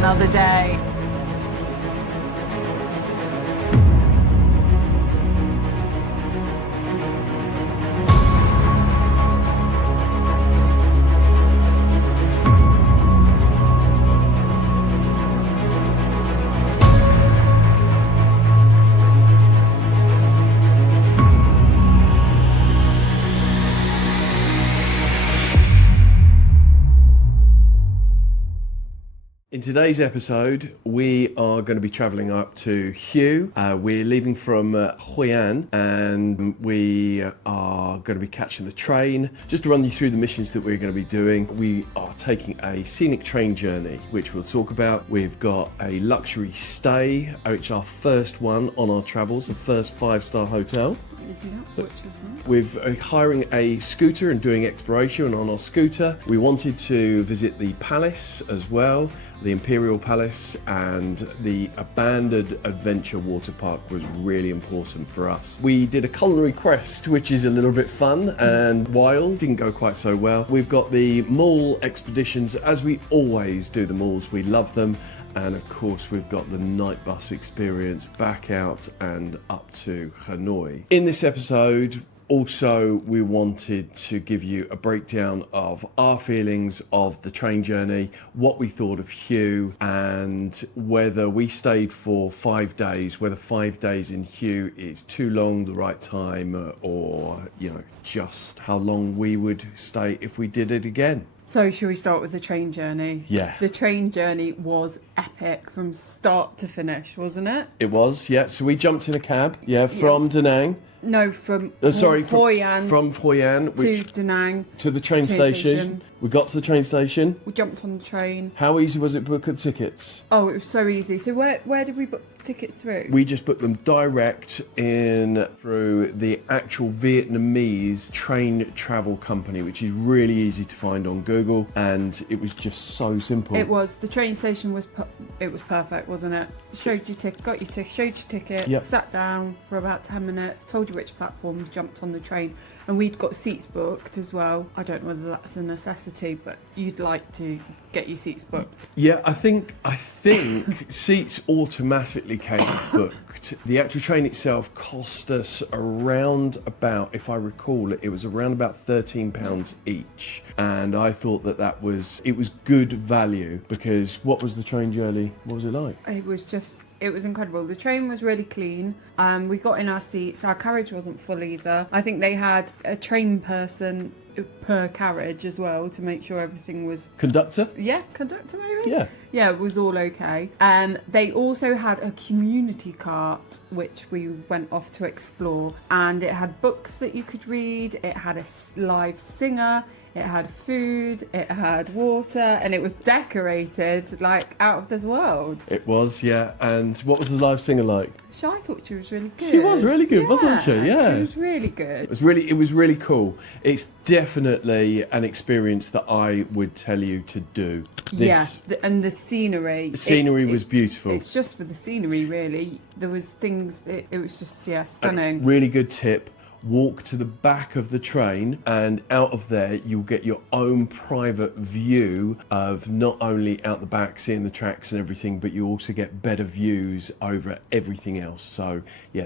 another day. In today's episode, we are going to be travelling up to Hue. We're leaving from Hoi An and we are going to be catching the train. Just to run you through the missions that we're going to be doing, we are taking a scenic train journey, which we'll talk about. We've got a luxury stay, which our first one on our travels, the first 5-star hotel. We're hiring a scooter and doing exploration, and on our scooter we wanted to visit the palace as well, the Imperial Palace, and the abandoned adventure water park was really important for us. We did a culinary quest, which is a little bit fun and wild, didn't go quite so well. We've got the mall expeditions, as we always do the malls, we love them. And of course, we've got the night bus experience back out and up to Hanoi. In this episode, also, we wanted to give you a breakdown of our feelings of the train journey, what we thought of Hue, and whether we stayed for 5 days, whether 5 days in Hue is too long, the right time, or, just how long we would stay if we did it again. So should we start with the train journey? Yeah. The train journey was epic from start to finish, wasn't it? It was, yeah. So we jumped in a cab, from Da Nang. No, from Hoi An. From Hoi An. To Da Nang. To the train station. We got to the train station. We jumped on the train. How easy was it to book the tickets? Oh, it was so easy. So where did we book tickets through? We just booked them direct in through the actual Vietnamese train travel company, which is really easy to find on Google, and it was just so simple. It was. The train station was perfect, wasn't it? Showed your ticket, showed your tickets, yep. Sat down for about 10 minutes, told you which platform, jumped on the train, and we'd got seats booked as well. I don't know whether that's a necessity, but you'd like to get your seats booked. Yeah, I think seats automatically came booked. The actual train itself cost us around about, if I recall it was around about £13 each. And I thought that was good value, because what was the train journey? What was it like? It was incredible. The train was really clean. We got in our seats. Our carriage wasn't full either. I think they had a train person per carriage as well to make sure everything was... Conductor maybe? Yeah, it was all okay. They also had a community cart, which we went off to explore. And it had books that you could read. It had a live singer. It had food, it had water, and it was decorated like out of this world. It was, yeah. And what was the live singer like? I thought she was really good. She was really good, wasn't she? Yeah. She was really good. It was really cool. It's definitely an experience that I would tell you to do. And the scenery. The scenery was beautiful. It's just for the scenery, really. There was things, it was just, stunning. A really good tip. Walk to the back of the train, and out of there you'll get your own private view of not only out the back seeing the tracks and everything, but you also get better views over everything else. So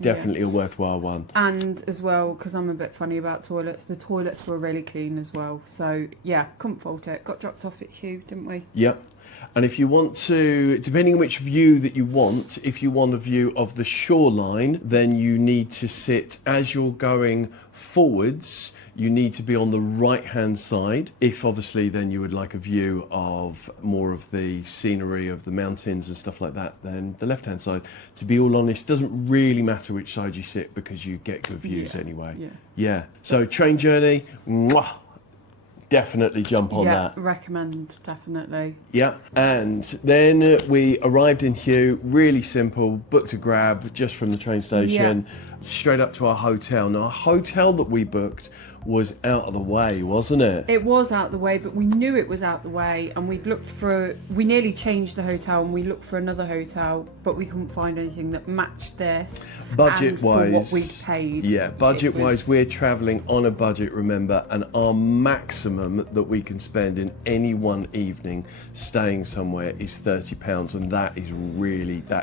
definitely a worthwhile one. And as well, because I'm a bit funny about toilets, the toilets were really clean as well. So couldn't fault it. Got dropped off at Hue, didn't we? Yep. And if you want to, depending on which view that you want, if you want a view of the shoreline, then you need to sit, as you're going forwards, you need to be on the right-hand side. If obviously then you would like a view of more of the scenery of the mountains and stuff like that, then the left-hand side. To be all honest, doesn't really matter which side you sit, because you get good views anyway. Yeah. So train journey, mwah. Definitely jump on that. Recommend, definitely. Yeah, and then we arrived in Hue, really simple, booked a grab just from the train station, straight up to our hotel. Now, our hotel that we booked was out of the way, wasn't it? It was out the way, but we knew it was out the way, and we nearly changed the hotel, and we looked for another hotel, but we couldn't find anything that matched this. Budget wise, and for what we paid. Yeah, budget wise, we're travelling on a budget, remember, and our maximum that we can spend in any one evening staying somewhere is £30, and that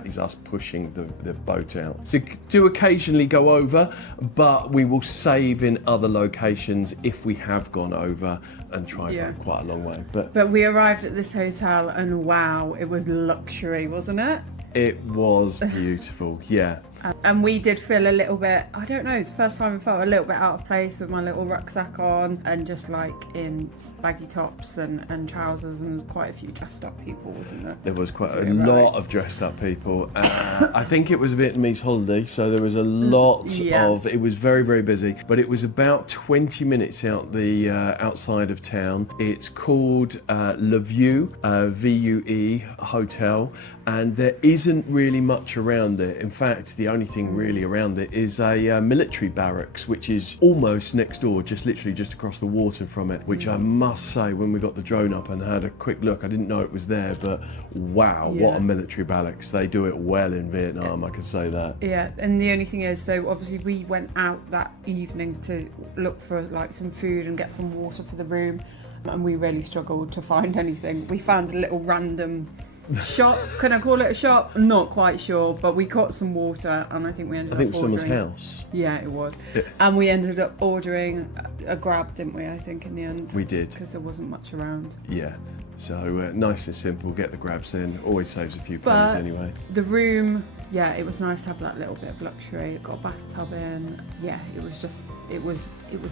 is us pushing the boat out. So do occasionally go over, but we will save in other locations if we have gone over and tried quite a long way. But we arrived at this hotel, and wow, it was luxury, wasn't it? It was beautiful, yeah. And we did feel a little bit, I don't know, the first time I felt a little bit out of place with my little rucksack on and just like in baggy tops and trousers, and quite a few dressed up people, wasn't there? There was quite a lot of dressed up people. I think it was a Vietnamese holiday, so there was a lot of, it was very, very busy, but it was about 20 minutes outside of town. It's called Le Vue, V-U-E Hotel, and there isn't really much around it. In fact, the only thing really around it is a military barracks, which is almost next door, literally just across the water from it, which I must say, when we got the drone up and had a quick look, I didn't know it was there, but wow, what a military barracks. They do it well in Vietnam, I can say that. Yeah, and the only thing is, so obviously we went out that evening to look for like some food and get some water for the room, and we really struggled to find anything. We found a little random shop. Can I call it a shop? I'm not quite sure, but we got some water, and I think we ended up ordering. I think it was someone's house. Yeah, it was. Yeah. And we ended up ordering a grab, didn't we? I think in the end. We did. Because there wasn't much around. Yeah. So nice and simple, get the grabs in, always saves a few pennies anyway. The room, it was nice to have that little bit of luxury. It got a bathtub in. Yeah, it was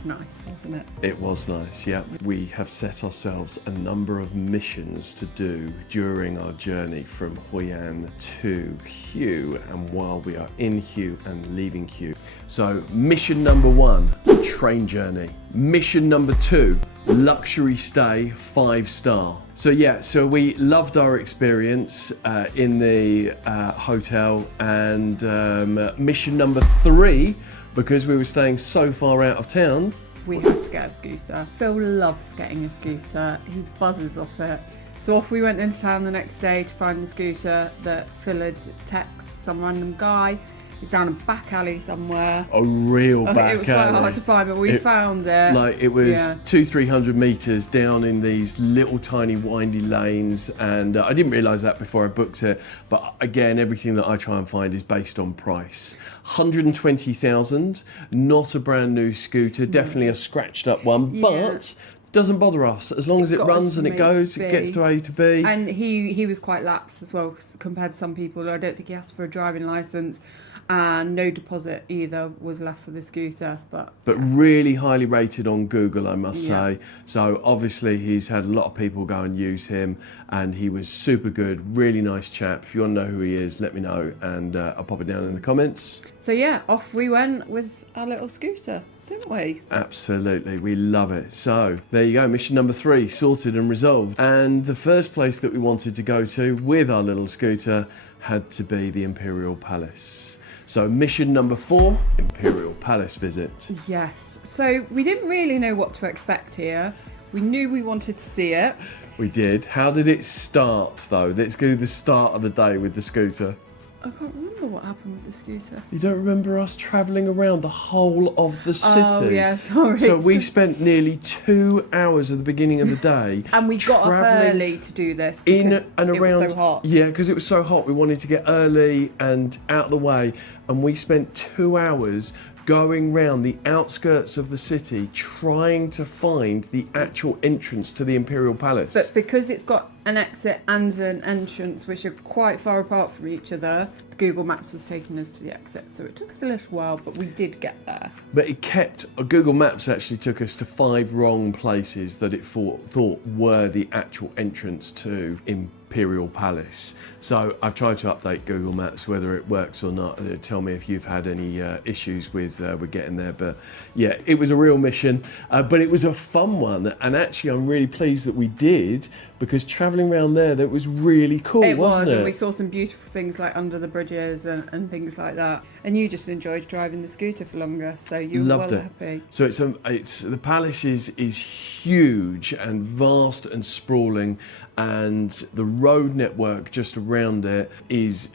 nice, wasn't it? It was nice, yeah. We have set ourselves a number of missions to do during our journey from Hoi An to Hue, and while we are in Hue and leaving Hue. So mission number 1, train journey. Mission number 2, luxury stay, 5-star. So we loved our experience in the hotel, and mission number 3, because we were staying so far out of town, we had to get a scooter. Phil loves getting a scooter. He buzzes off it. So off we went into town the next day to find the scooter that Phil had texted some random guy. It's down a back alley somewhere. A real back alley. It was quite hard to find, but we found it. Like it was 200-300 metres down in these little tiny windy lanes, and I didn't realise that before I booked it. But again, everything that I try and find is based on price. 120,000, not a brand new scooter, definitely a scratched up one, but doesn't bother us as long as it runs and it goes, it gets to A to B. And he was quite lax as well compared to some people. I don't think he asked for a driving licence. And no deposit either was left for the scooter, but really highly rated on Google, I must say. So obviously he's had a lot of people go and use him, and he was super good, really nice chap. If you want to know who he is, let me know, and I'll pop it down in the comments. So off we went with our little scooter, didn't we? Absolutely, we love it. So there you go, mission number 3 sorted and resolved. And the first place that we wanted to go to with our little scooter had to be the Imperial Palace. So mission number 4, Imperial Palace visit. Yes. So we didn't really know what to expect here. We knew we wanted to see it. We did. How did it start though? Let's go the start of the day with the scooter. I can't remember what happened with the scooter. You don't remember us travelling around the whole of the city? Oh, yeah, sorry. So we spent nearly 2 hours at the beginning of the day. And we got up early to do this in and around. It was so hot. Yeah, because it was so hot. We wanted to get early and out of the way. And we spent 2 hours going round the outskirts of the city trying to find the actual entrance to the Imperial Palace. But because it's got an exit and an entrance which are quite far apart from each other, Google Maps was taking us to the exit, so it took us a little while, but we did get there. But Google Maps actually took us to 5 wrong places that it thought were the actual entrance to Imperial Palace. So I've tried to update Google Maps, whether it works or not. Tell me if you've had any issues with getting there. But yeah, it was a real mission, but it was a fun one. And actually, I'm really pleased that we did, because travelling around there, that was really cool, wasn't it? And we saw some beautiful things like under the bridges and things like that. And you just enjoyed driving the scooter for longer, so you were well happy. So it's the palace is huge and vast and sprawling, and the road network just around it is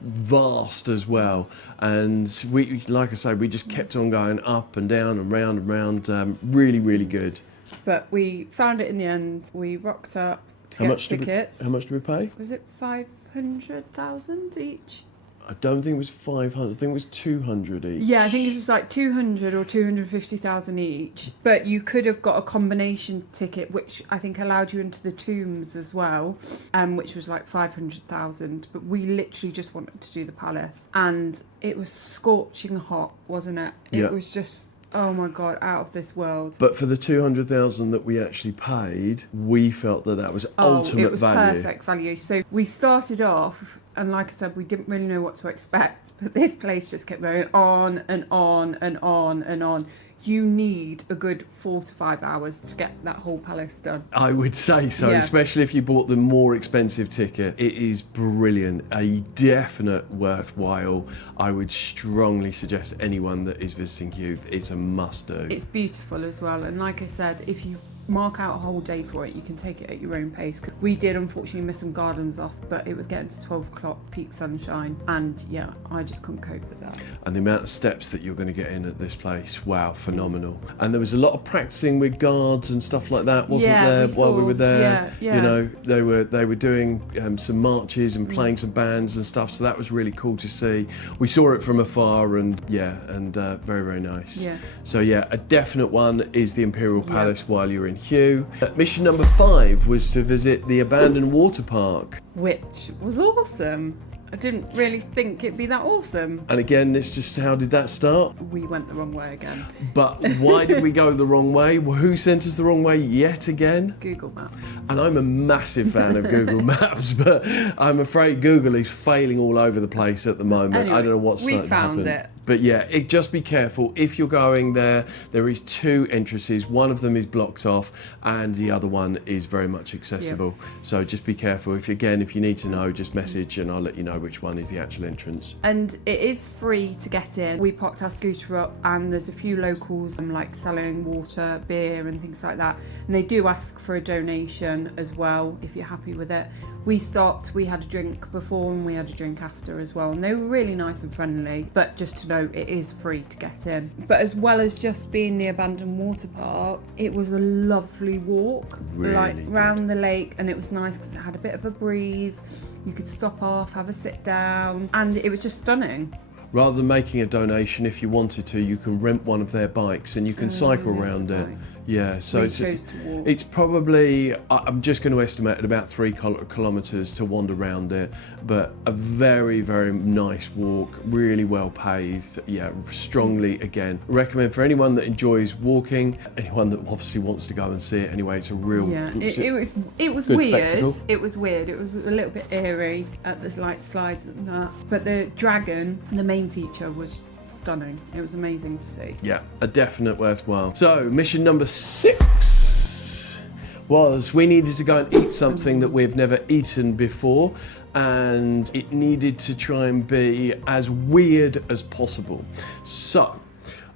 vast as well. And we, like I say, we just kept on going up and down and round and round. Really, really good. But we found it in the end. We rocked up to get tickets. How much did we pay? Was it 500,000 each? I don't think it was 500. I think it was 200 each. Yeah, I think it was like 200 or 250,000 each. But you could have got a combination ticket, which I think allowed you into the tombs as well, which was like 500,000. But we literally just wanted to do the palace, and it was scorching hot, wasn't it? It was just, oh my God, out of this world. But for the 200,000 that we actually paid, we felt that was ultimate value. It was perfect value. So we started off, and like I said, we didn't really know what to expect, but this place just kept going on and on and on and on. You need a good 4 to 5 hours to get that whole palace done. I would say so, especially if you bought the more expensive ticket. It is brilliant, a definite worthwhile. I would strongly suggest anyone that is visiting you, it's a must do. It's beautiful as well, and like I said, if you mark out a whole day for it, you can take it at your own pace. We did unfortunately miss some gardens off, but it was getting to 12 o'clock peak sunshine, and yeah, I just couldn't cope with that. And the amount of steps that you're going to get in at this place, wow, phenomenal. And there was a lot of practicing with guards and stuff like that, wasn't there, while we were there? Yeah. You know, they were doing some marches and playing some bands and stuff, so that was really cool to see. We saw it from afar, and very, very nice. Yeah. So yeah, a definite one is the Imperial Palace while you're in Hugh. Mission number 5 was to visit the abandoned water park, which was awesome. I didn't really think it'd be that awesome. And again, it's just, how did that start? We went the wrong way again. But why did we go the wrong way? Well, who sent us the wrong way yet again? Google Maps. And I'm a massive fan of Google Maps, but I'm afraid Google is failing all over the place at the moment. Anyway, I don't know what's starting to happen. We found it. But yeah, just be careful. If you're going there, there is 2 entrances. One of them is blocked off and the other one is very much accessible. Yeah. So just be careful. If you need to know, just message and I'll let you know which one is the actual entrance. And it is free to get in. We parked our scooter up and there's a few locals like selling water, beer and things like that. And they do ask for a donation as well if you're happy with it. We stopped, we had a drink before and we had a drink after as well. And they were really nice and friendly, but just to know it is free to get in. But as well as just being the abandoned water park, it was a lovely walk, really round the lake, and it was nice because it had a bit of a breeze. You could stop off, have a sit down, and it was just stunning. Rather than making a donation, if you wanted to, you can rent one of their bikes and you can cycle around it. Yeah, so it's probably, I'm just going to estimate at about 3 kilometres to wander around it, but a very, very nice walk, really well paved. Yeah, strongly, again, recommend for anyone that enjoys walking, anyone that obviously wants to go and see it anyway. It's a real, it was weird. Spectacle. It was weird. It was a little bit eerie at the slides and that, but the dragon, the main feature, was stunning. It was amazing to see. Yeah, a definite worthwhile. So mission number 6 was we needed to go and eat something that we've never eaten before, and it needed to try and be as weird as possible. So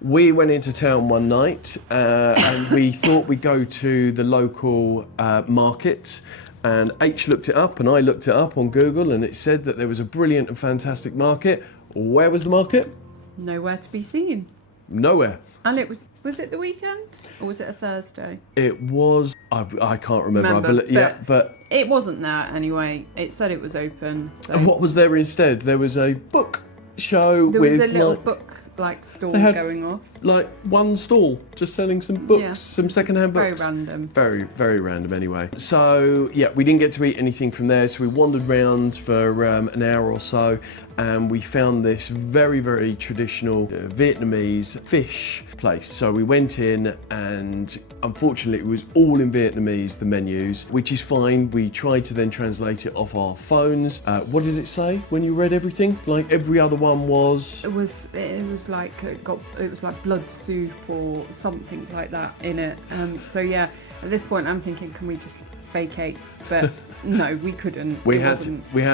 we went into town one night and we thought we'd go to the local market. And H looked it up and I looked it up on Google and it said that there was a brilliant and fantastic market. Where was the market? Nowhere to be seen. Nowhere. And it was it the weekend or was it a Thursday? It was, I can't remember. But it wasn't there anyway. It said it was open. So. And what was there instead? There was a book show. There was a little book stall going off. Like one stall, just selling some books, some secondhand books. Very random. Very, very random anyway. So yeah, we didn't get to eat anything from there, so we wandered around for an hour or so, and we found this very, very traditional Vietnamese fish place. So we went in, and unfortunately it was all in Vietnamese, the menus, which is fine. We tried to then translate it off our phones. What did it say when you read everything? Like every other one was... It was like blood soup or something like that in it. So yeah, at this point I'm thinking, can we just vacate? But no, we couldn't. We had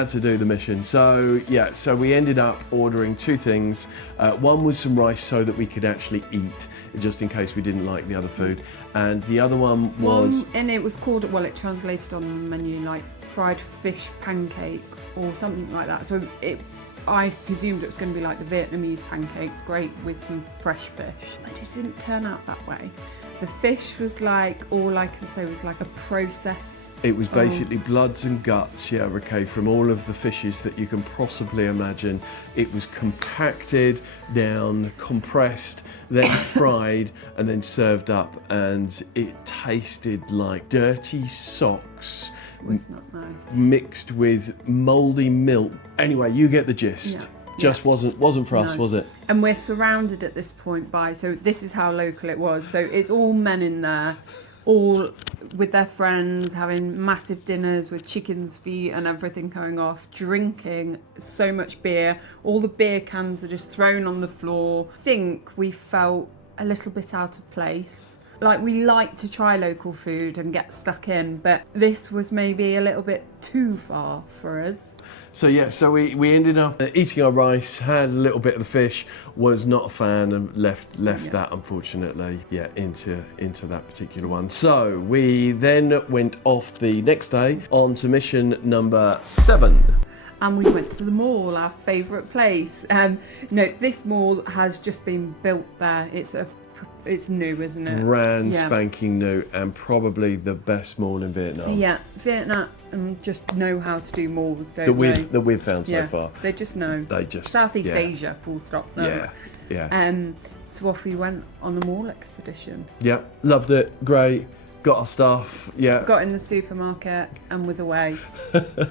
to do the mission. So yeah, so we ended up ordering two things. One was some rice so that we could actually eat, just in case we didn't like the other food. And the other one was... and it was called, well, it translated on the menu like fried fish pancake or something like that. So I presumed it was going to be like the Vietnamese pancakes, great with some fresh fish. But it didn't turn out that way. The fish was like, all I can say was like a process. It was basically bloods and guts, yeah, okay, from all of the fishes that you can possibly imagine. It was compacted down, compressed, then fried, and then served up. And it tasted like dirty socks. It was not nice. Mixed with mouldy milk. Anyway, you get the gist. Yeah. Just wasn't for us, was it? And we're surrounded at this point by, so this is how local it was. So it's all men in there, all with their friends, having massive dinners with chicken's feet and everything going off, drinking so much beer. All the beer cans are just thrown on the floor. I think we felt a little bit out of place. Like, we like to try local food and get stuck in, but this was maybe a little bit too far for us. So yeah, so we ended up eating our rice, had a little bit of the fish, was not a fan, and left that, unfortunately, yeah, into that particular one. So we then went off the next day on to mission number 7. And we went to the mall, our favourite place. No, this mall has just been built there. It's new, isn't it? Brand spanking new, and probably the best mall in Vietnam. Yeah, Vietnam just know how to do malls, don't they? That we've found so far. They just know. Southeast Asia, full stop. Yeah. So off we went on a mall expedition. Yeah, loved it. Great. Got our stuff, yeah. Got in the supermarket and was away.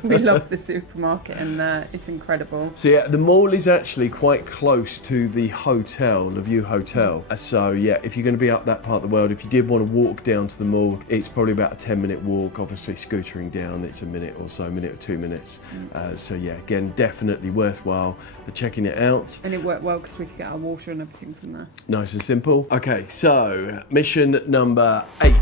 We love the supermarket in there. It's incredible. So yeah, the mall is actually quite close to the hotel, the View Hotel. So yeah, if you're going to be up that part of the world, if you did want to walk down to the mall, it's probably about a 10-minute walk. Obviously, scootering down, it's a minute or 2 minutes. So yeah, again, definitely worthwhile checking it out. And it worked well because we could get our water and everything from there. Nice and simple. Okay, so mission number 8.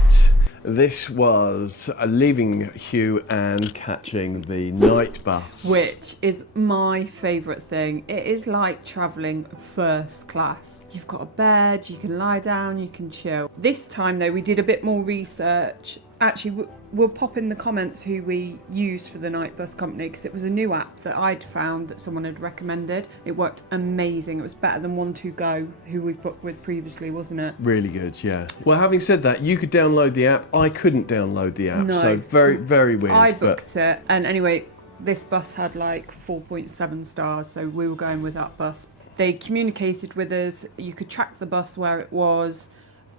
This was leaving Hugh and catching the night bus. Which is my favourite thing. It is like travelling first class. You've got a bed, you can lie down, you can chill. This time though, we did a bit more research. Actually, we'll pop in the comments who we used for the night bus company, because it was a new app that I'd found that someone had recommended. It worked amazing. It was better than One2Go, who we've booked with previously, wasn't it? Really good, yeah. Well, having said that, you could download the app. I couldn't download the app, so very weird. I booked it, and anyway, this bus had like 4.7 stars, so we were going with that bus. They communicated with us. You could track the bus where it was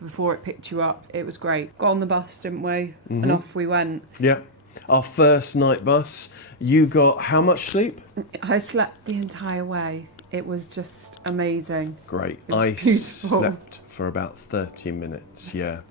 before it picked you up. It was great. Got on the bus, didn't we? Mm-hmm. And off we went. Yeah. Our first night bus. You got how much sleep? I slept the entire way. It was just amazing. Great. I slept for about 30 minutes, yeah.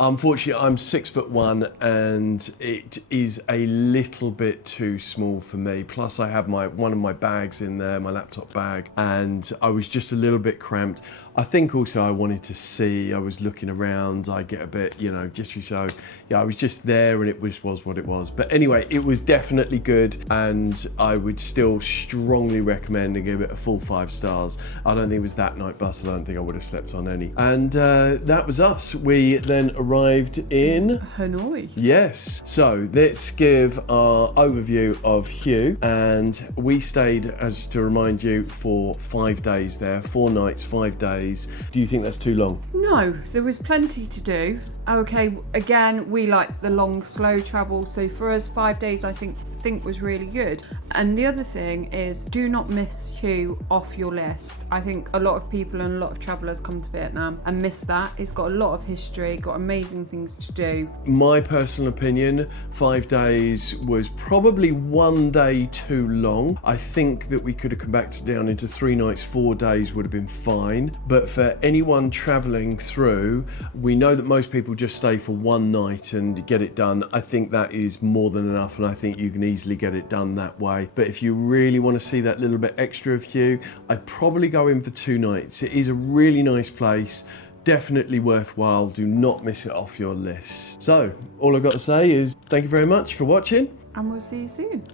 Unfortunately, I'm 6'1", and it is a little bit too small for me. Plus, I have one of my bags in there, my laptop bag, and I was just a little bit cramped. I think also I wanted to see. I was looking around. I get a bit, jittery. So yeah, I was just there, and it was what it was. But anyway, it was definitely good, and I would still strongly recommend and give it a full 5 stars. I don't think it was that night bus. I don't think I would have slept on any. And that was us. We then arrived in Hanoi. Yes. So let's give our overview of Hue, and we stayed, as to remind you, for 5 days there, 4 nights, 5 days. Do you think that's too long? No, there was plenty to do. Okay, again, we like the long, slow travel. So for us, 5 days, I think was really good. And the other thing is, do not miss Hue off your list. I think a lot of people and a lot of travellers come to Vietnam and miss that. It's got a lot of history, got amazing things to do. My personal opinion, 5 days was probably 1 day too long. I think that we could have come back down into 3 nights, 4 days would have been fine. But for anyone travelling through, we know that most people just stay for 1 night and get it done. I think that is more than enough, and I think you can easily get it done that way. But if you really want to see that little bit extra of Hue, I'd probably go in for 2 nights. It is a really nice place, definitely worthwhile. Do not miss it off your list. So all I've got to say is thank you very much for watching, And we'll see you soon.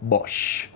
Bosh.